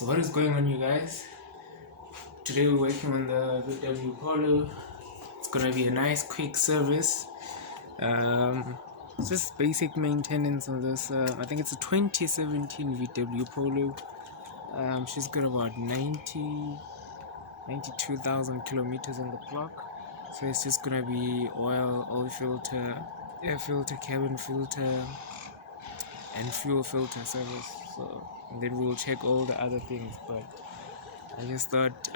So what is going on, you guys? Today we're working on the VW Polo. It's gonna be a nice quick service. Just basic maintenance on this. I think it's a 2017 VW Polo. She's got about 92,000 kilometers on the clock. So it's just gonna be oil filter, air filter, cabin filter, and fuel filter service. So and then we'll check all the other things, but I just thought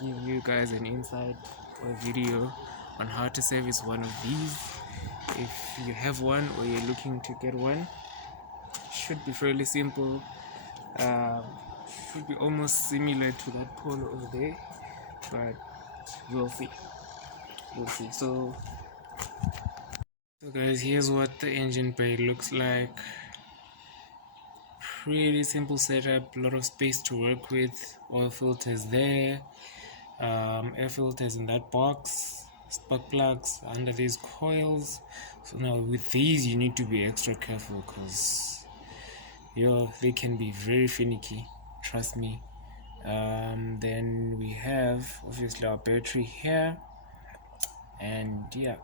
give you guys an insight or a video on how to service one of these. If you have one or you're looking to get one, should be fairly simple. Should be almost similar to that Polo over there, but we'll see. So guys, here's what the engine bay looks like. Pretty simple setup, a lot of space to work with. Oil filters there, air filters in that box, spark plugs under these coils. So now with these you need to be extra careful because they can be very finicky, trust me. Then we have obviously our battery here, and yeah.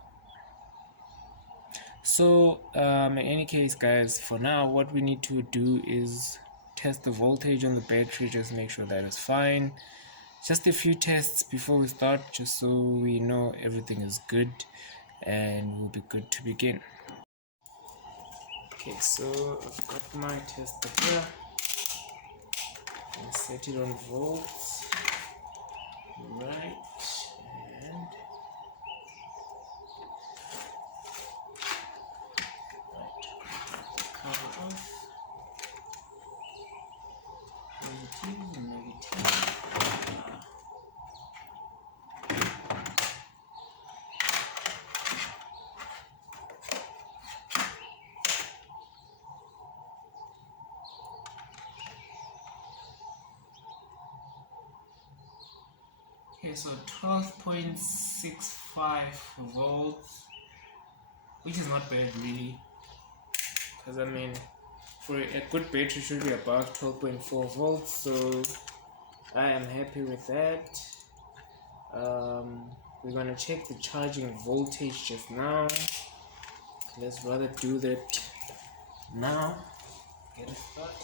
So in any case, guys, for now what we need to do is test the voltage on the battery, just make sure that is fine. Just a few tests before we start, just so we know everything is good and we'll be good to begin. Okay, so I've got my tester here. I set it on volts, right, and cover off, negative and negative. Okay, so 12.65 volts, which is not bad really, because I mean for a good battery should be above 12.4 volts, so I am happy with that. We're gonna check the charging voltage just now. Let's rather do that now. Get it started.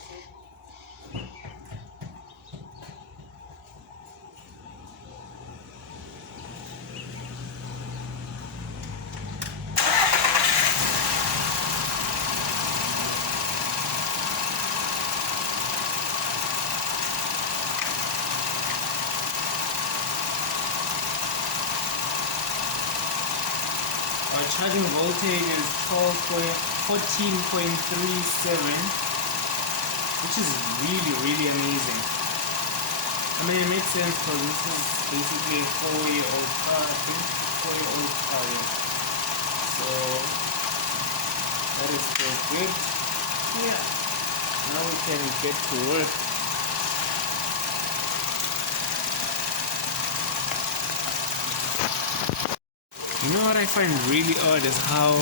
Our charging voltage is 14.37, which is really amazing. I mean, it makes sense because this is basically a 4-year-old car, I think. 4-year-old car, yeah. So that is still good. Yeah. Now we can get to work. You know what I find really odd is how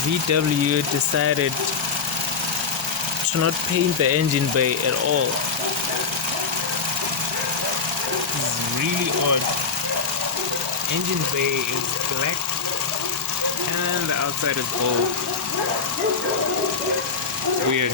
VW decided to not paint the engine bay at all. This is really odd. Engine bay is black and the outside is gold. Weird.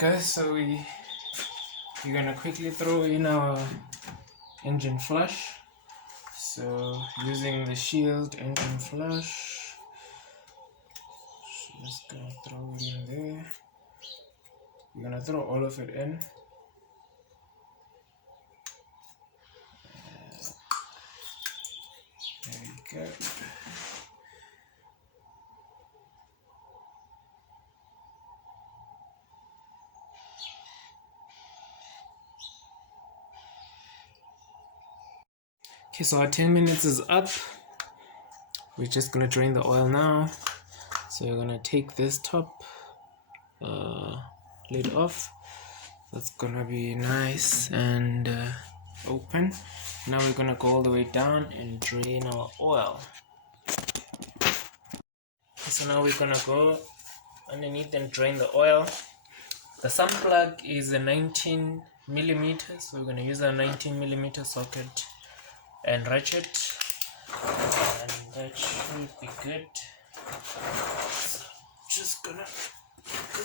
guys, so we're gonna quickly throw in our engine flush. So using the shield engine flush, just gonna throw it in there. We're gonna throw all of it in. There we go. Okay, so our 10 minutes is up. We're just gonna drain the oil now. So we're gonna take this top lid off. That's gonna be nice and open. Now we're gonna go all the way down and drain our oil. So now we're gonna go underneath and drain the oil. The sump plug is a 19 millimeters, so we're gonna use a 19 millimeter socket and ratchet, and that should be good. Just gonna go.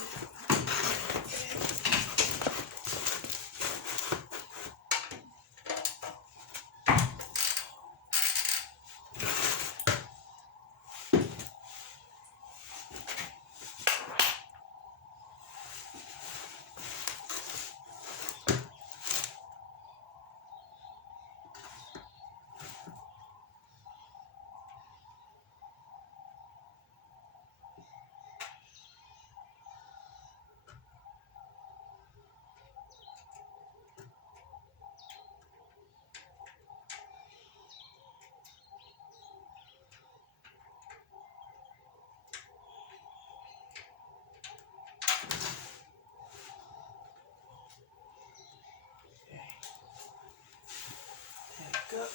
Go.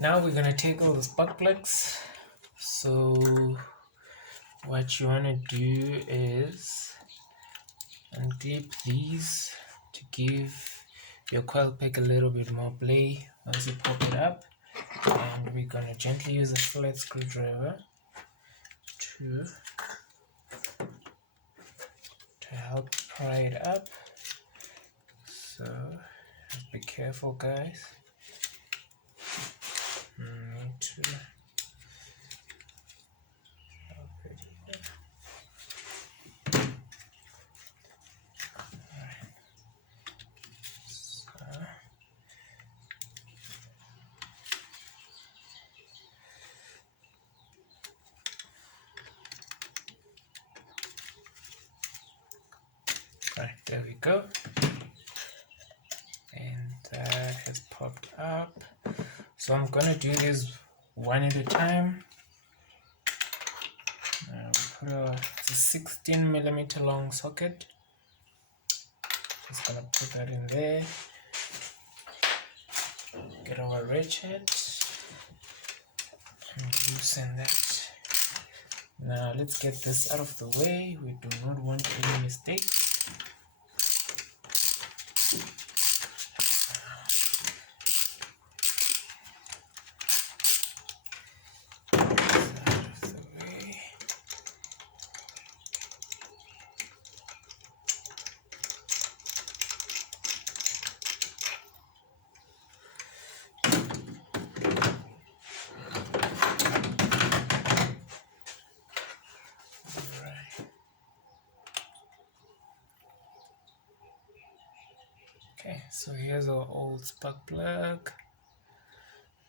Now we're gonna take all the spark plugs. So what you wanna do is unclip these to give your coil pack a little bit more play once you pop it up, and we're gonna gently use a flat screwdriver to help pry it up. So be careful, guys. Need to help it. Alright. So, right, there we go. And that has popped up. So I'm gonna do this one at a time. We put it's a 16mm long socket. Just gonna put that in there. Get our ratchet and loosen that. Now let's get this out of the way. We do not want any mistakes. Okay, so here's our old spark plug.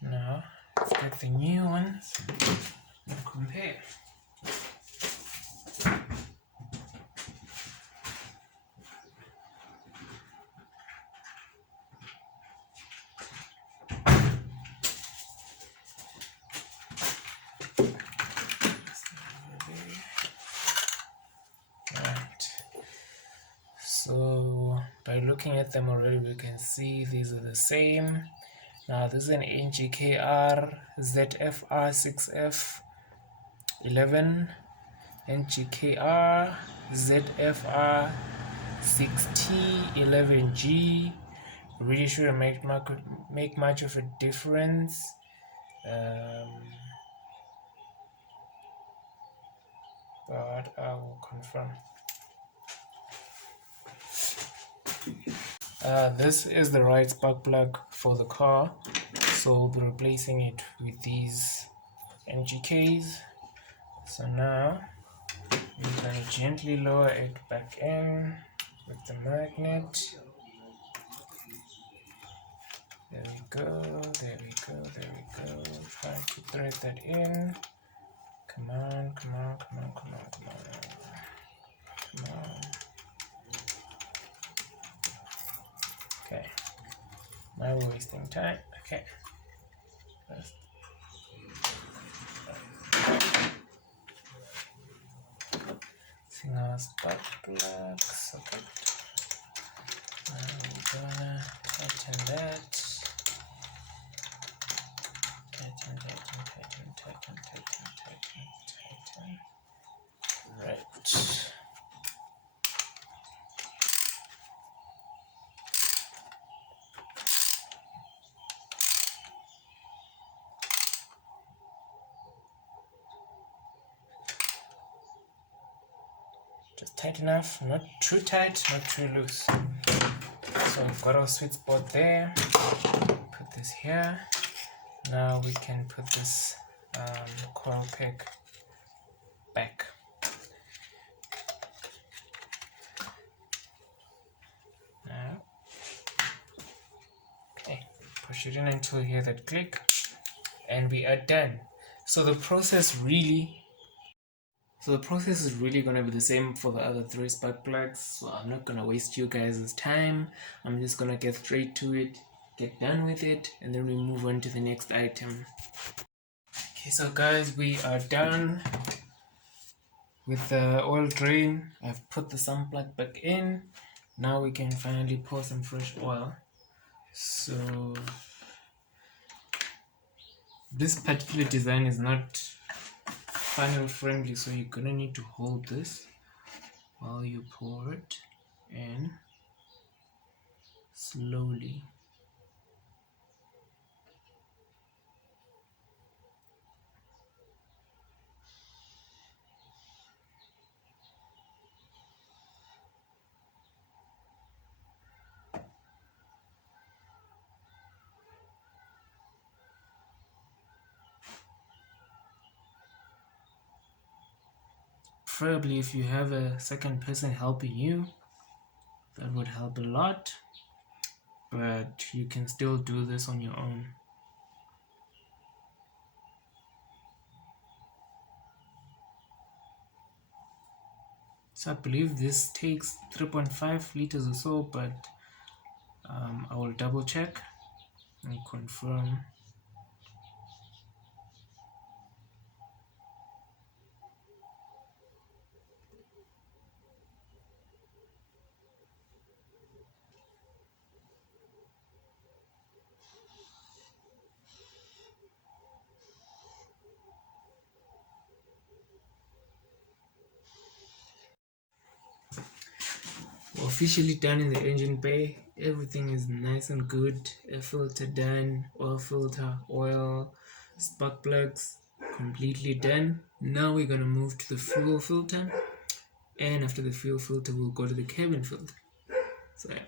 Now let's get the new ones and compare. So by looking at them already, we can see these are the same. Now this is an NGKR ZFR6F11, NGKR ZFR6T11G. Really shouldn't make much of a difference. But I will confirm. This is the right spark plug for the car, so we'll be replacing it with these NGKs. So now we're going to gently lower it back in with the magnet. There we go, there we go, there we go. Try to thread that in. Come on, come on, come on, come on, come on. Come on. Okay. Now we're wasting time. Okay. First. Single spark plug socket. Now we're gonna tighten that. Tighten. Right. Just tight enough, not too tight, not too loose. So we've got our sweet spot there. Put this here. Now we can put this coil pack back. Now, okay, push it in until you hear that click, and we are done. So the process is really going to be the same for the other 3 spark plugs, so I'm not going to waste you guys' time. I'm just going to get straight to it, get done with it, and then we move on to the next item. Okay, so guys, we are done with the oil drain. I've put the sun plug back in. Now we can finally pour some fresh oil. So This particular design is not funnel friendly, so you're gonna need to hold this while you pour it in slowly. Preferably if you have a second person helping you, that would help a lot, but you can still do this on your own. So I believe this takes 3.5 liters or so, but I will double check and confirm. We're officially done in the engine bay. Everything is nice and good. Air filter done, oil filter, oil, spark plugs completely done. Now we're gonna move to the fuel filter, and after the fuel filter we'll go to the cabin filter. So yeah.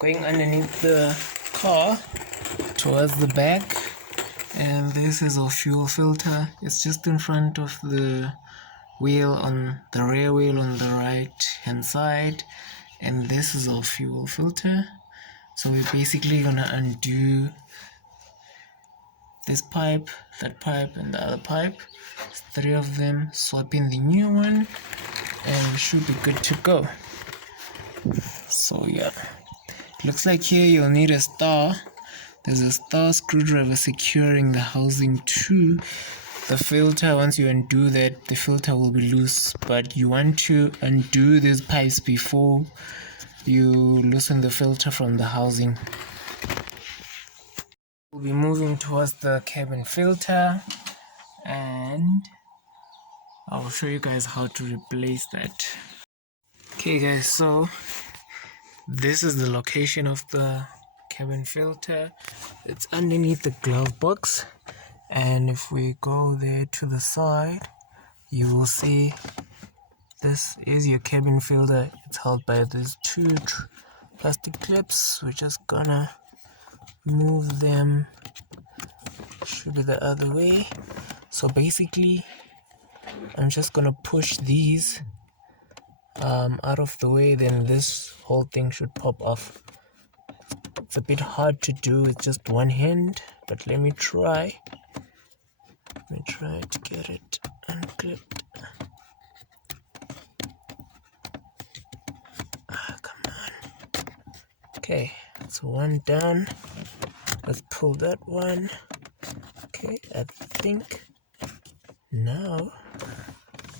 Going underneath the car towards the back, and this is our fuel filter. It's just in front of the wheel, on the rear wheel on the right hand side, and this is our fuel filter. So we're basically gonna undo this pipe, that pipe, and the other pipe. It's 3 of them, swap in the new one, and we should be good to go. So yeah, looks like here you'll need a star. There's a star screwdriver securing the housing to the filter. Once you undo that, the filter will be loose, but you want to undo these pipes before you loosen the filter from the housing. We'll be moving towards the cabin filter, and I'll show you guys how to replace that. Okay guys, so this is the location of the cabin filter. It's underneath the glove box, and if we go there to the side, you will see this is your cabin filter. It's held by these 2 plastic clips. We're just gonna move them, should be the other way. So basically I'm just gonna push these out of the way, then this whole thing should pop off. It's a bit hard to do with just one hand, but let me try to get it unclipped. Come on. Okay, so one done. Let's pull that one. Okay, I think now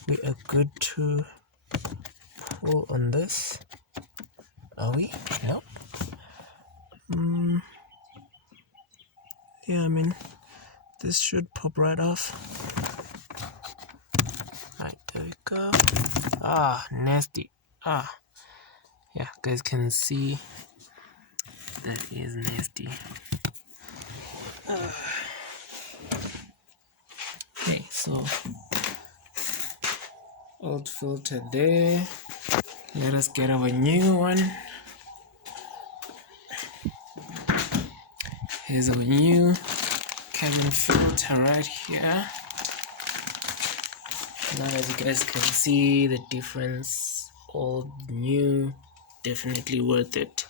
we are good to pull on this. Are we? No. Yeah, I mean, this should pop right off. Right, there we go. Ah, nasty. Ah, yeah, guys can see that is nasty. Okay, so old filter there. Let us get our new one. Here's our new cabin filter right here. Now as you guys can see the difference, old, new, definitely worth it.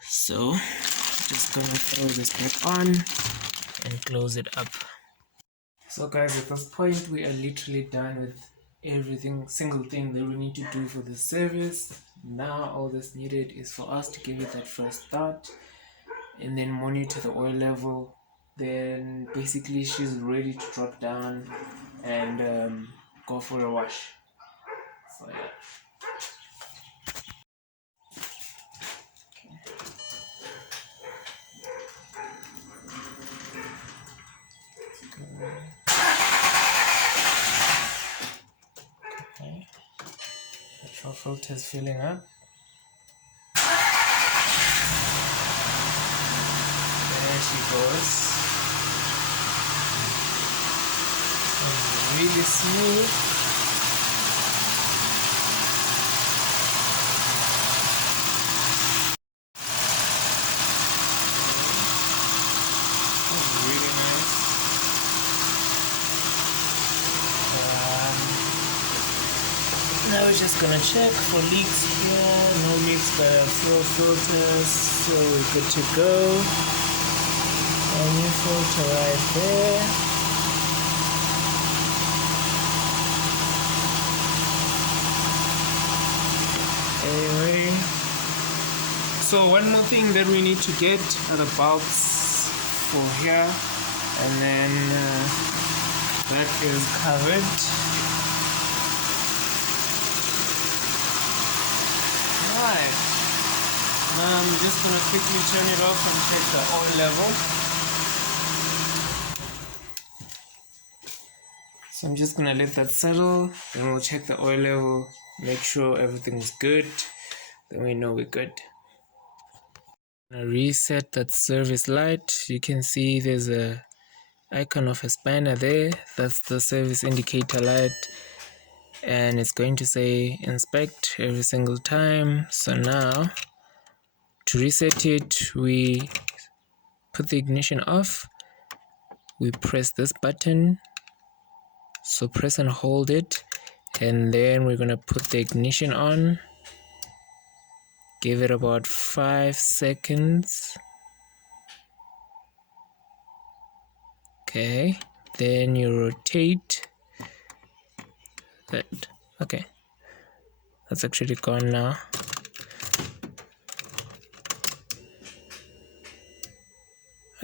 So just gonna throw this back on and close it up. So guys, at this point we are literally done with everything, single thing that we need to do for the service. Now all that's needed is for us to give it that first start and then monitor the oil level. Then basically she's ready to drop down and go for a wash. So yeah. filter's filling up. There she goes. Really smooth. Really nice. Now we're just gonna check for leaks here. No leaks by our flow filters, so we're good to go. A new filter right there. Anyway, so one more thing that we need to get are the bulbs for here, and then that is covered. Alright, I'm just gonna quickly turn it off and check the oil level. So I'm just gonna let that settle, then we'll check the oil level, make sure everything's good, then we know we're good. I'm gonna reset that service light. You can see there's a icon of a spanner there. That's the service indicator light, and it's going to say inspect every single time. So now to reset it, we put the ignition off, we press this button, so press and hold it, and then we're gonna put the ignition on. Give it about 5 seconds. Okay, then you rotate that. Okay, that's actually gone now.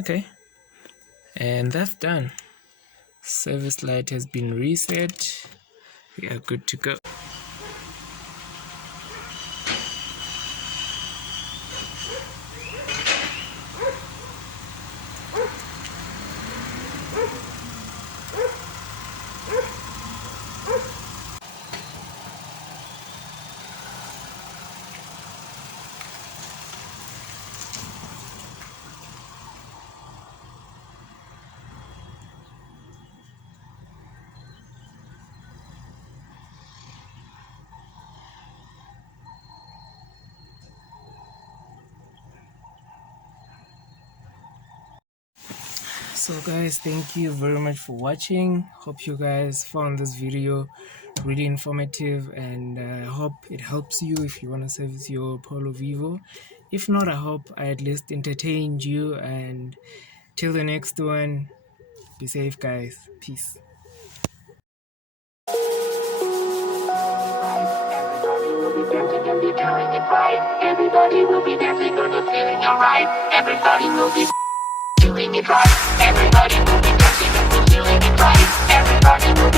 Okay, and that's done. Service light has been reset. We are good to go. So guys, thank you very much for watching. Hope you guys found this video really informative, and I hope it helps you if you want to service your Polo Vivo. If not, I hope I at least entertained you, and till the next one, be safe guys. Peace. Everybody will be dancing on the feeling alright. Everybody will be doing it right. Everybody will be dancing and feeling it right. Everybody will be